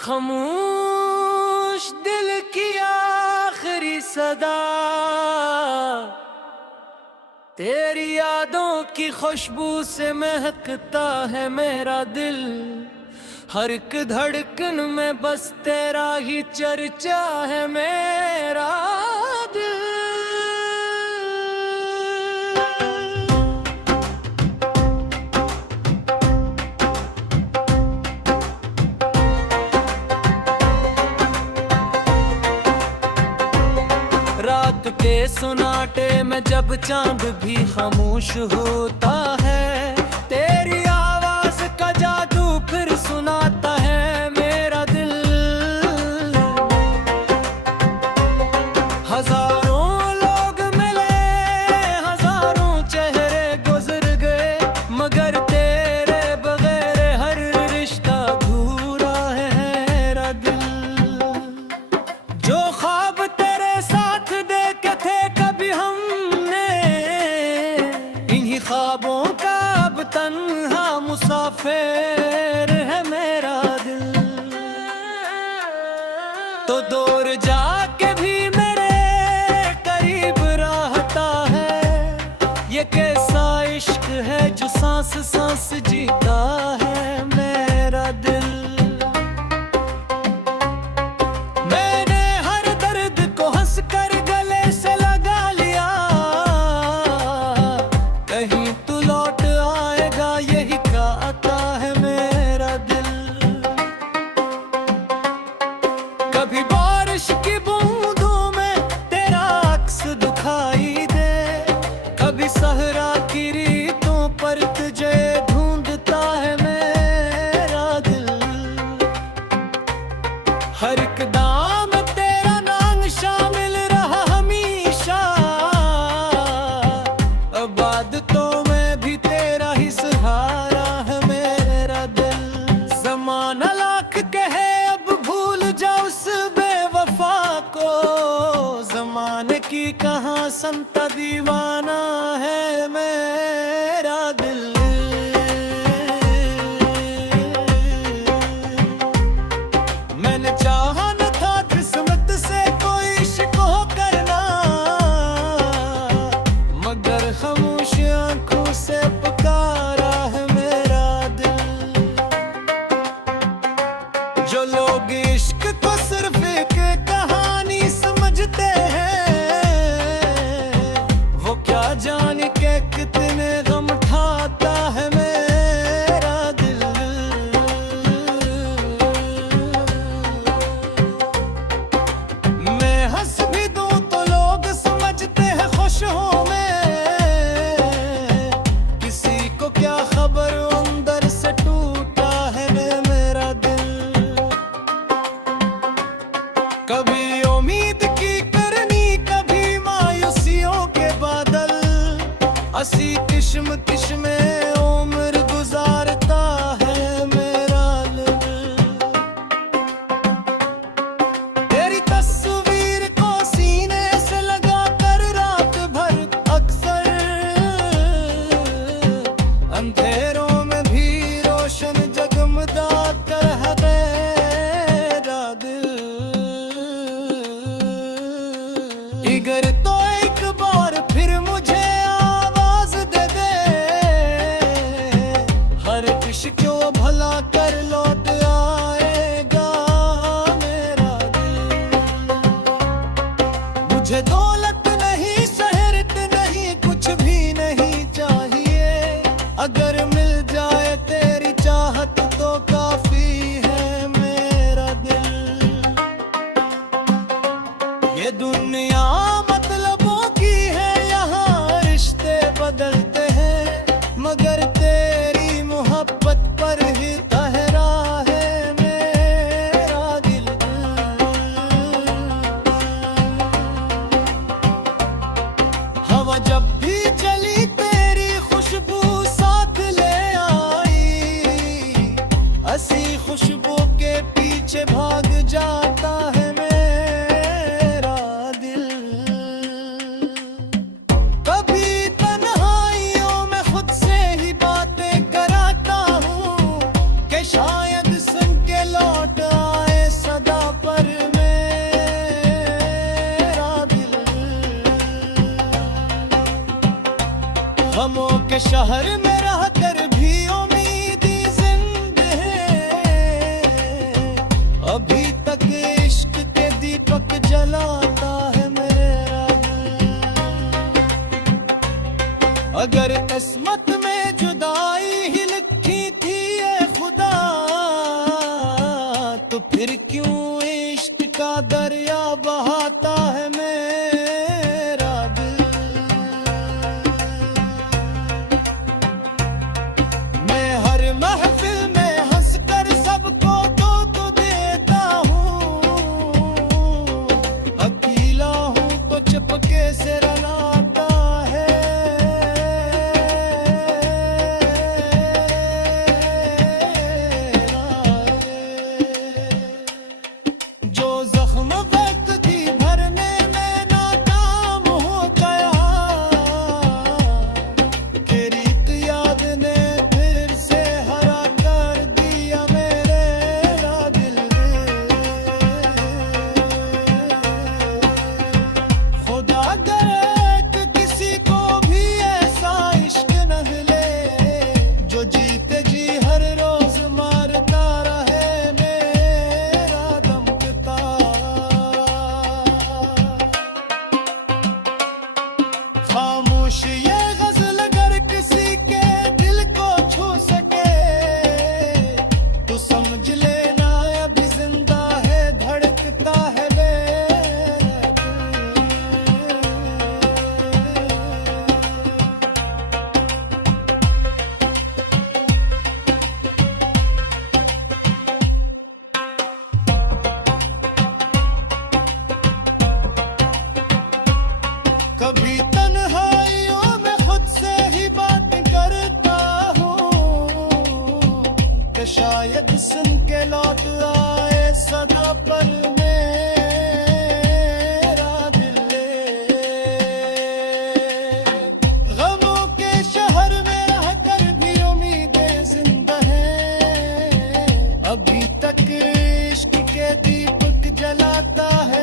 खामोश दिल की आखिरी सदा, तेरी यादों की खुशबू से महकता है मेरा दिल। हर एक धड़कन में बस तेरा ही चर्चा है मेरा दिल। रात के सुनाटे में जब चांद भी खामोश होता है, तेरी आवाज का जादू फिर सुनाता है मेरा दिल। हजारों लोग मिले, हजारों चेहरे गुजर गए, मगर तेरे बगैर हर रिश्ता अधूरा है मेरा दिल। जो ख्वाब तेरे साथ देखे थे कभी हमने, इन्हीं ख्वाबों का अब तन्हा मुसाफिर है मेरा दिल। तो दूर जाके भी मेरे करीब रहता है, ये कैसा इश्क है जो सांस सांस जीता है मेरा दिल। मैंने हर दर्द को हंस कर गले से लगा लिया, कहीं तू लौट आएगा यही कहता है मेरा दिल। कभी बारिश की बूंदों में तेरा अक्स दिखाई दे, कभी सहरा की रीतों पर तुझे ढूंढता है मेरा दिल। हर एक दाम तेरा नाम शामिल रहा हमेशा, इबादतों में भी तेरा ही सहारा है मेरा दिल। ज़माना लाख कहे अब भूल जा उस बेवफा को, ज़माने की कहाँ संता दीवाना है मेरा दिल। मैंने चाहा न था किस्मत से कोई इश्क हो करना, मगर खामोश आंखों से पुकारा है मेरा दिल। जो लोग इश्क को सिर्फ एक कहानी समझते हैं, वो क्या जाने के कितने गम ढाता है मेरा दिल। मैं हंस भी दूं तो लोग समझते हैं खुश हूं मैं, किसी को क्या खबर अंदर से टूटा है मेरा दिल। कभी उम्मीद की करनी, कभी मायूसियों के बादल, हंसी किस्म किस्म उम्र गुजारता है मेरा दिल। तेरी तस्वीर को सीने से लगा कर रात भर अक्सर, अंधेरों में भी रोशन जगमगाता है मेरा दिल। इगर तो एक बार फिर मुझे आवाज दे दे, हर इश्क को भला कर लौट आएगा मेरा दिल। मुझे दौलत नहीं, शहरत नहीं, कुछ भी नहीं चाहिए, अगर मिल जाए तेरी चाहत तो काफी है मेरा दिल। ये दुनिया मतलबों की है, यहाँ रिश्ते बदलते हैं, मगर तेरी मोहब्बत पर ही ठहरा है मेरा दिल। हवा जब भी चली तेरी खुशबू साथ ले आई, हंसी खुशबू के पीछे भाग जाता है मेरा दिल। कभी तन्हाइयों में खुद से ही बातें कराता हूँ कि शायद सुन के लौट आए शहर में रहकर भी उम्मीद जिंदा है, अभी तक इश्क के दीपक जलाता है मेरा दिल। अगर किस्मत में जुदाई ही लिखी थी ये खुदा, तो फिर क्यों इश्क का दरिया बहाता है मेरा दिल। मैं हर महफिल में हंसकर सबको तो देता हूँ, अकेला हूँ तो चुपके से रुलाता है। जो जख्म वक्त दी भरने में नाकाम हो गया, तेरी याद ने फिर से हरा कर दिया मेरा दिल। खुदा करे कि किसी को भी ऐसा इश्क न मिले, जो जीते जी हर रोज मारता रहे मेरा दमकता। खामोश ये गजल अगर किसी के दिल को छू सके, तो समझ लेना अभी जिंदा है, धड़कता है मेरा दिल। कभी तन्हाइयों में खुद से ही बात करता हूँ, कि शायद सुन के लौट आए सदा पर मेरा दिल। गमों के शहर में रहकर भी उम्मीदें जिंदा हैं, अभी तक इश्क के दीपक जलाता है